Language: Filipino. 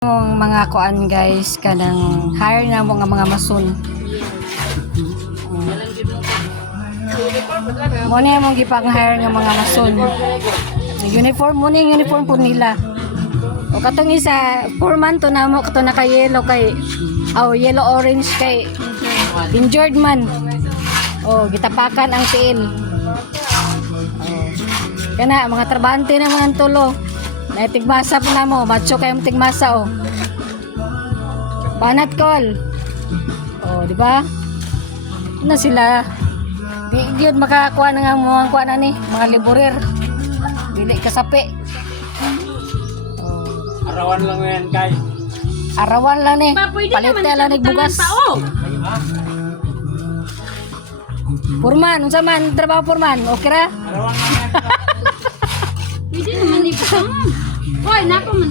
Mga kuan guys kanang hire na mo nga mga mason. Mo ni mong gipang-hire nga mga mason. Uniform mo ni uniform po nila. O katong isa, 4 man to na mo kato naka yellow kay yellow orange kay injured man. Gitapakan ang tiil. Kana mga trabante na mga tulo. Na tigmasa po na mo, macho kayong tigmasa Banat call. Di ba? Na sila. Di yun makakuha na nga mga kuha na ni, mga liburir. Dili kasapi. Arawan lang yan, kay. Arawan lang ni. Palit na lang nagbugas. Purman, unsa man trabaho purman? Okay ra? Arawan lang yan. Pwede naman ipasama. Hoy, nako man.